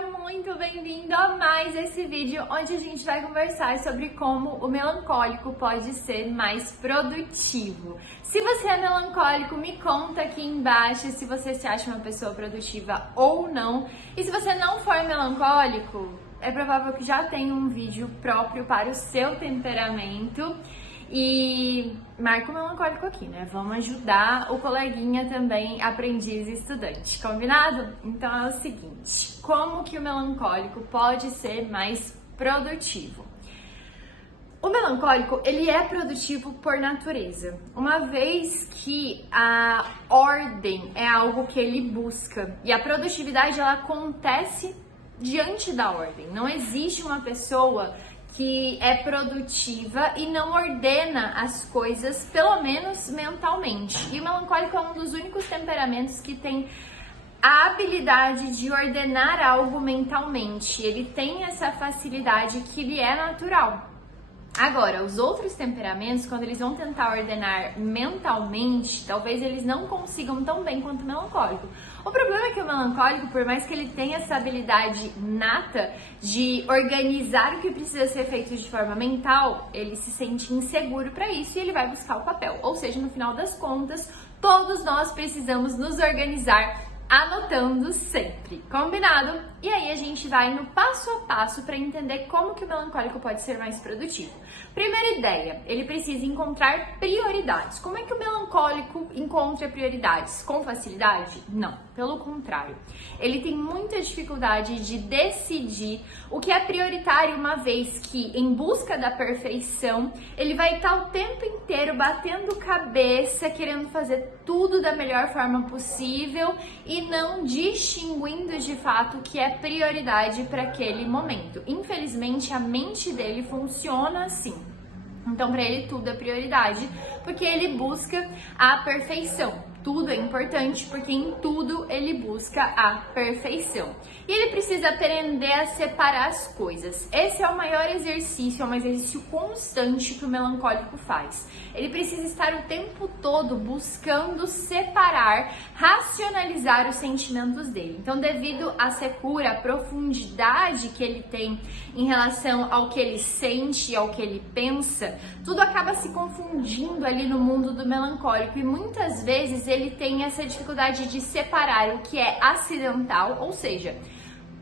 seja muito bem-vindo a mais esse vídeo onde a gente vai conversar sobre como o melancólico pode ser mais produtivo. Se você é melancólico, me conta aqui embaixo se você se acha uma pessoa produtiva ou não. E se você não for melancólico, é provável que já tenha um vídeo próprio para o seu temperamento. E marca o melancólico aqui, né? Vamos ajudar o coleguinha também, aprendiz e estudante, combinado? Então é o seguinte, como que o melancólico pode ser mais produtivo? O melancólico, ele é produtivo por natureza, uma vez que a ordem é algo que ele busca e a produtividade ela acontece diante da ordem. Não existe uma pessoa que é produtiva e não ordena as coisas, pelo menos mentalmente. E o melancólico é um dos únicos temperamentos que tem a habilidade de ordenar algo mentalmente. Ele tem essa facilidade que lhe é natural. Agora, os outros temperamentos, quando eles vão tentar ordenar mentalmente, talvez eles não consigam tão bem quanto o melancólico. O problema é que o melancólico, por mais que ele tenha essa habilidade nata de organizar o que precisa ser feito de forma mental, ele se sente inseguro para isso e ele vai buscar o papel. Ou seja, no final das contas, todos nós precisamos nos organizar anotando sempre, combinado? E aí a gente vai no passo a passo para entender como que o melancólico pode ser mais produtivo. Primeira ideia, ele precisa encontrar prioridades. Como é que o melancólico encontra prioridades? Com facilidade? Não, pelo contrário. Ele tem muita dificuldade de decidir o que é prioritário, uma vez que, em busca da perfeição, ele vai estar o tempo inteiro batendo cabeça, querendo fazer tudo da melhor forma possível e não distinguindo de fato o que é prioridade para aquele momento. Infelizmente, a mente dele funciona assim. Então, para ele, tudo é prioridade, porque ele busca a perfeição. Tudo é importante, porque em tudo ele busca a perfeição. E ele precisa aprender a separar as coisas. Esse é o maior exercício, é um exercício constante que o melancólico faz. Ele precisa estar o tempo todo buscando separar, racionalizar os sentimentos dele. Então, devido à secura, à profundidade que ele tem em relação ao que ele sente, ao que ele pensa, tudo acaba se confundindo ali no mundo do melancólico e muitas vezes ele tem essa dificuldade de separar o que é acidental, ou seja,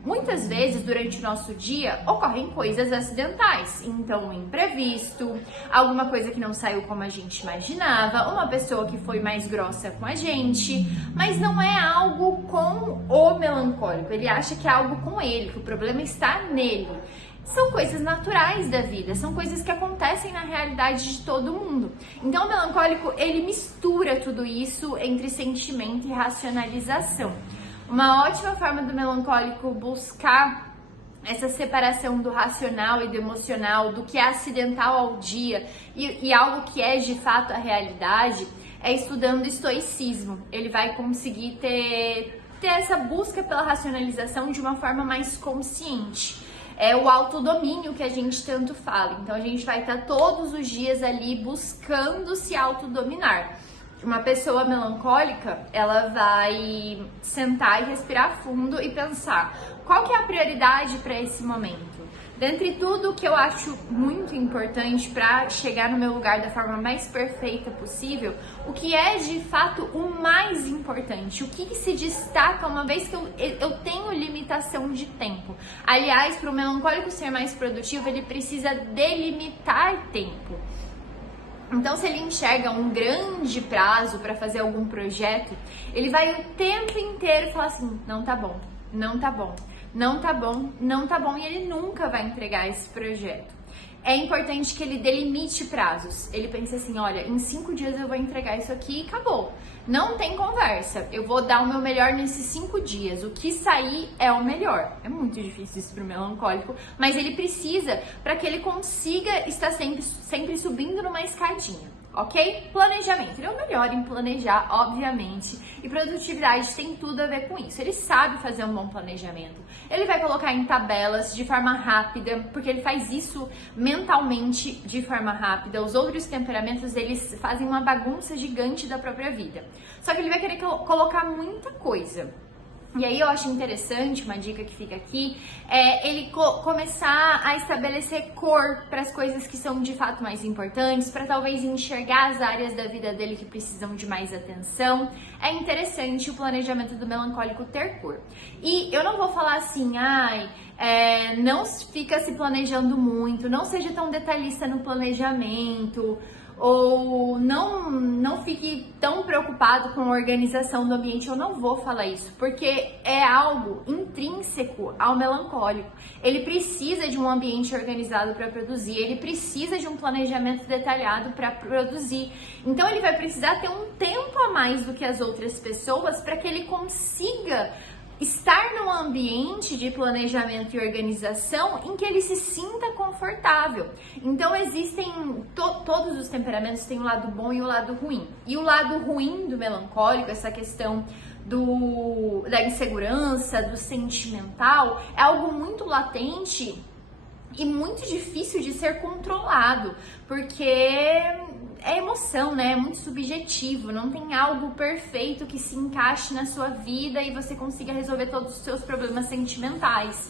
muitas vezes durante o nosso dia ocorrem coisas acidentais, então um imprevisto, alguma coisa que não saiu como a gente imaginava, uma pessoa que foi mais grossa com a gente, mas não é algo com o melancólico, ele acha que é algo com ele, que o problema está nele. São coisas naturais da vida, são coisas que acontecem na realidade de todo mundo. Então o melancólico, ele mistura tudo isso entre sentimento e racionalização. Uma ótima forma do melancólico buscar essa separação do racional e do emocional, do que é acidental ao dia e algo que é de fato a realidade, é estudando estoicismo. Ele vai conseguir ter essa busca pela racionalização de uma forma mais consciente. É o autodomínio que a gente tanto fala. Então a gente vai estar todos os dias ali buscando se autodominar. Uma pessoa melancólica, ela vai sentar e respirar fundo e pensar qual que é a prioridade para esse momento. Dentre tudo que eu acho muito importante para chegar no meu lugar da forma mais perfeita possível, o que é de fato o mais importante, o que se destaca uma vez que eu tenho limitação de tempo. Aliás, para o melancólico ser mais produtivo, ele precisa delimitar tempo. Então, se ele enxerga um grande prazo para fazer algum projeto, ele vai o tempo inteiro falar assim, não tá bom, não tá bom. Não tá bom, não tá bom, e ele nunca vai entregar esse projeto. É importante que ele delimite prazos. Ele pensa assim, olha, em 5 dias eu vou entregar isso aqui e acabou. Não tem conversa, eu vou dar o meu melhor nesses 5 dias. O que sair é o melhor. É muito difícil isso pro melancólico, mas ele precisa para que ele consiga estar sempre subindo numa escadinha. Ok? Planejamento. Ele é o melhor em planejar, obviamente. E produtividade tem tudo a ver com isso. Ele sabe fazer um bom planejamento. Ele vai colocar em tabelas de forma rápida, porque ele faz isso mentalmente de forma rápida. Os outros temperamentos, eles fazem uma bagunça gigante da própria vida. Só que ele vai querer colocar muita coisa. E aí eu acho interessante, uma dica que fica aqui, é ele começar a estabelecer cor para as coisas que são de fato mais importantes, para talvez enxergar as áreas da vida dele que precisam de mais atenção. É interessante o planejamento do melancólico ter cor. E eu não vou falar assim, não fica se planejando muito, não seja tão detalhista no planejamento, ou não fique tão preocupado com a organização do ambiente. Eu não vou falar isso, porque é algo intrínseco ao melancólico. Ele precisa de um ambiente organizado para produzir, ele precisa de um planejamento detalhado para produzir. Então ele vai precisar ter um tempo a mais do que as outras pessoas para que ele consiga estar num ambiente de planejamento e organização em que ele se sinta confortável. Então existem, todos os temperamentos têm o lado bom e o lado ruim. E o lado ruim do melancólico, essa questão da insegurança, do sentimental, é algo muito latente e muito difícil de ser controlado, porque é emoção, né? É muito subjetivo, não tem algo perfeito que se encaixe na sua vida e você consiga resolver todos os seus problemas sentimentais.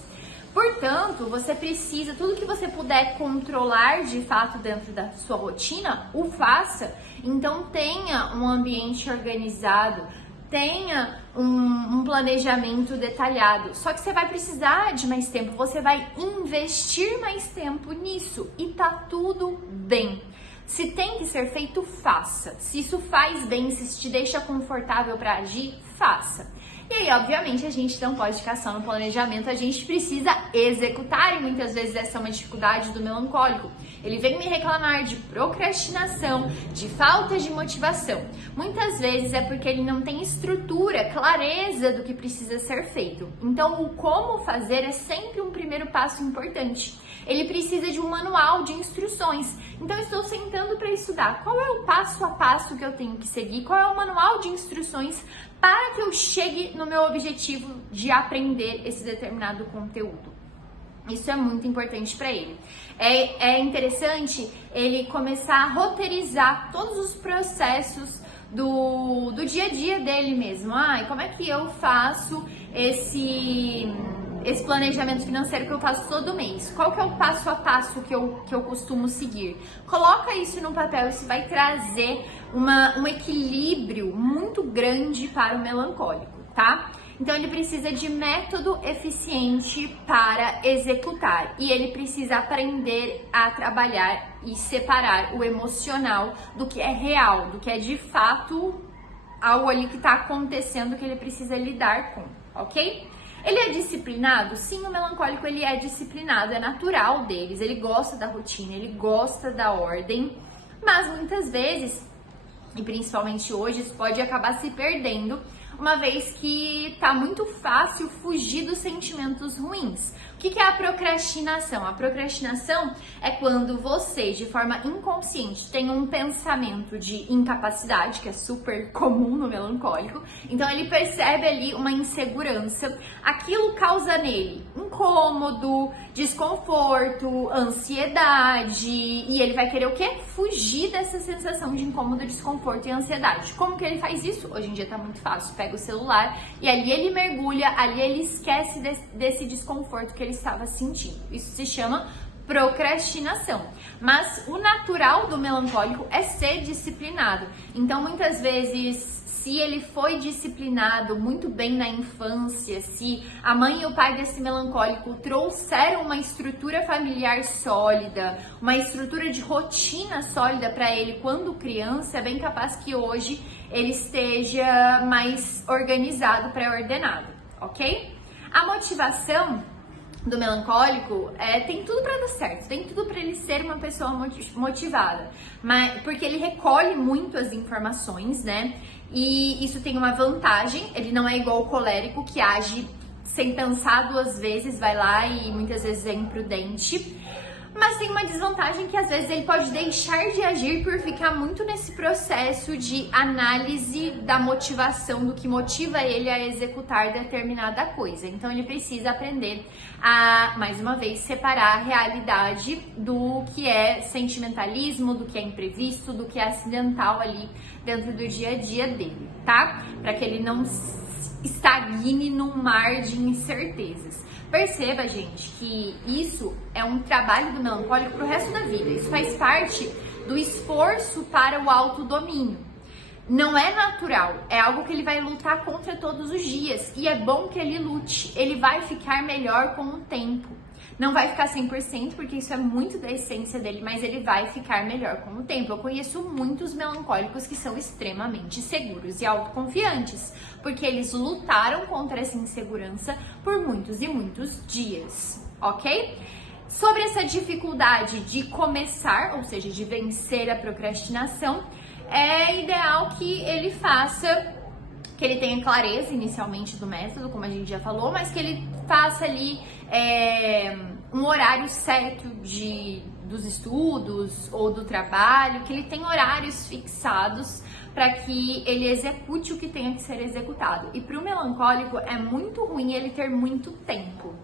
Portanto, você precisa, tudo que você puder controlar de fato dentro da sua rotina, o faça. Então tenha um ambiente organizado, tenha um planejamento detalhado. Só que você vai precisar de mais tempo, você vai investir mais tempo nisso e tá tudo bem. Se tem que ser feito, faça. Se isso faz bem, se isso te deixa confortável para agir, faça. E aí, obviamente, a gente não pode ficar só no planejamento, a gente precisa executar, e muitas vezes essa é uma dificuldade do melancólico. Ele vem me reclamar de procrastinação, de falta de motivação. Muitas vezes é porque ele não tem estrutura, clareza do que precisa ser feito. Então, o como fazer é sempre um primeiro passo importante. Ele precisa de um manual de instruções. Então, eu estou sentando para estudar. Qual é o passo a passo que eu tenho que seguir? Qual é o manual de instruções para que eu chegue no meu objetivo de aprender esse determinado conteúdo? Isso é muito importante para ele. É interessante ele começar a roteirizar todos os processos do dia a dia dele mesmo. Como é que eu faço esse planejamento financeiro que eu faço todo mês? Qual que é o passo a passo que eu costumo seguir? Coloca isso no papel, isso vai trazer um equilíbrio muito grande para o melancólico, tá? Então ele precisa de método eficiente para executar e ele precisa aprender a trabalhar e separar o emocional do que é real, do que é de fato algo ali que está acontecendo que ele precisa lidar com, ok? Ele é disciplinado? Sim, o melancólico ele é disciplinado, é natural deles, ele gosta da rotina, ele gosta da ordem, mas muitas vezes, e principalmente hoje, isso pode acabar se perdendo, uma vez que tá muito fácil fugir dos sentimentos ruins. O que é a procrastinação? A procrastinação é quando você, de forma inconsciente, tem um pensamento de incapacidade, que é super comum no melancólico. Então ele percebe ali uma insegurança. Aquilo causa nele incômodo, desconforto, ansiedade. E ele vai querer o quê? Fugir dessa sensação de incômodo, desconforto e ansiedade. Como que ele faz isso? Hoje em dia tá muito fácil. Pega o celular e ali ele mergulha, ali ele esquece desse desconforto que ele estava sentindo. Isso se chama procrastinação. Mas o natural do melancólico é ser disciplinado. Então, muitas vezes, se ele foi disciplinado muito bem na infância, se a mãe e o pai desse melancólico trouxeram uma estrutura familiar sólida, uma estrutura de rotina sólida para ele quando criança, é bem capaz que hoje ele esteja mais organizado, pré-ordenado, ok? A motivação do melancólico tem tudo para dar certo, tem tudo para ele ser uma pessoa motivada, mas porque ele recolhe muito as informações, né? E isso tem uma vantagem, ele não é igual o colérico que age sem pensar duas vezes, vai lá e muitas vezes é imprudente. Mas tem uma desvantagem que às vezes ele pode deixar de agir por ficar muito nesse processo de análise da motivação, do que motiva ele a executar determinada coisa. Então ele precisa aprender a, mais uma vez, separar a realidade do que é sentimentalismo, do que é imprevisto, do que é acidental ali dentro do dia a dia dele, tá? Para que ele não estagne num mar de incertezas. Perceba, gente, que isso é um trabalho do melancólico pro resto da vida. Isso faz parte do esforço para o autodomínio. Não é natural, é algo que ele vai lutar contra todos os dias. E é bom que ele lute, ele vai ficar melhor com o tempo. Não vai ficar 100%, porque isso é muito da essência dele, mas ele vai ficar melhor com o tempo. Eu conheço muitos melancólicos que são extremamente seguros e autoconfiantes, porque eles lutaram contra essa insegurança por muitos e muitos dias, ok? Sobre essa dificuldade de começar, ou seja, de vencer a procrastinação, é ideal que ele faça, que ele tenha clareza inicialmente do método, como a gente já falou, mas que ele faça ali um horário certo dos estudos ou do trabalho, que ele tenha horários fixados para que ele execute o que tenha que ser executado. E para o melancólico é muito ruim ele ter muito tempo.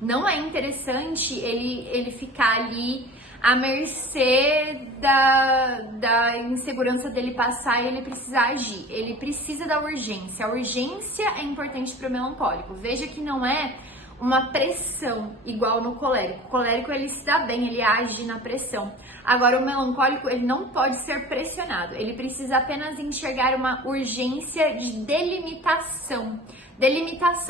Não é interessante ele ficar ali à mercê da insegurança dele passar e ele precisar agir. Ele precisa da urgência. A urgência é importante para o melancólico. Veja que não é uma pressão igual no colérico. O colérico ele se dá bem, ele age na pressão. Agora o melancólico ele não pode ser pressionado. Ele precisa apenas enxergar uma urgência de delimitação,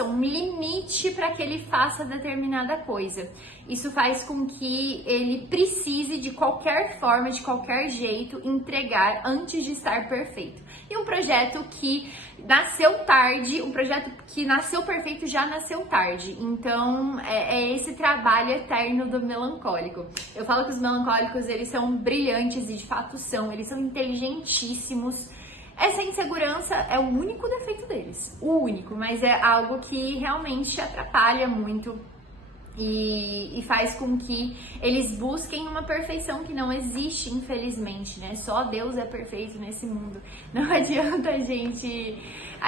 um limite para que ele faça determinada coisa. Isso faz com que ele precise de qualquer forma, de qualquer jeito, entregar antes de estar perfeito. E um projeto que nasceu tarde, um projeto que nasceu perfeito já nasceu tarde. Então, é esse trabalho eterno do melancólico. Eu falo que os melancólicos, eles são brilhantes e de fato são, eles são inteligentíssimos. Essa insegurança é o único defeito deles, o único, mas é algo que realmente atrapalha muito e faz com que eles busquem uma perfeição que não existe, infelizmente, né? Só Deus é perfeito nesse mundo. Não adianta a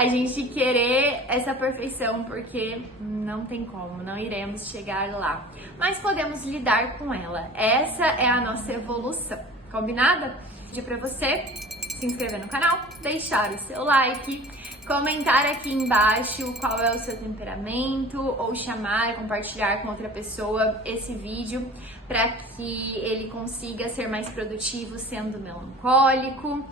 gente querer essa perfeição, porque não tem como, não iremos chegar lá. Mas podemos lidar com ela. Essa é a nossa evolução. Combinada? Vou pedir pra você se inscrever no canal, deixar o seu like, comentar aqui embaixo qual é o seu temperamento ou chamar, compartilhar com outra pessoa esse vídeo para que ele consiga ser mais produtivo sendo melancólico.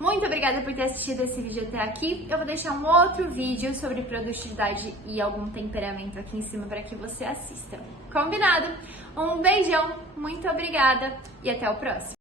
Muito obrigada por ter assistido esse vídeo até aqui. Eu vou deixar um outro vídeo sobre produtividade e algum temperamento aqui em cima para que você assista. Combinado? Um beijão, muito obrigada e até o próximo.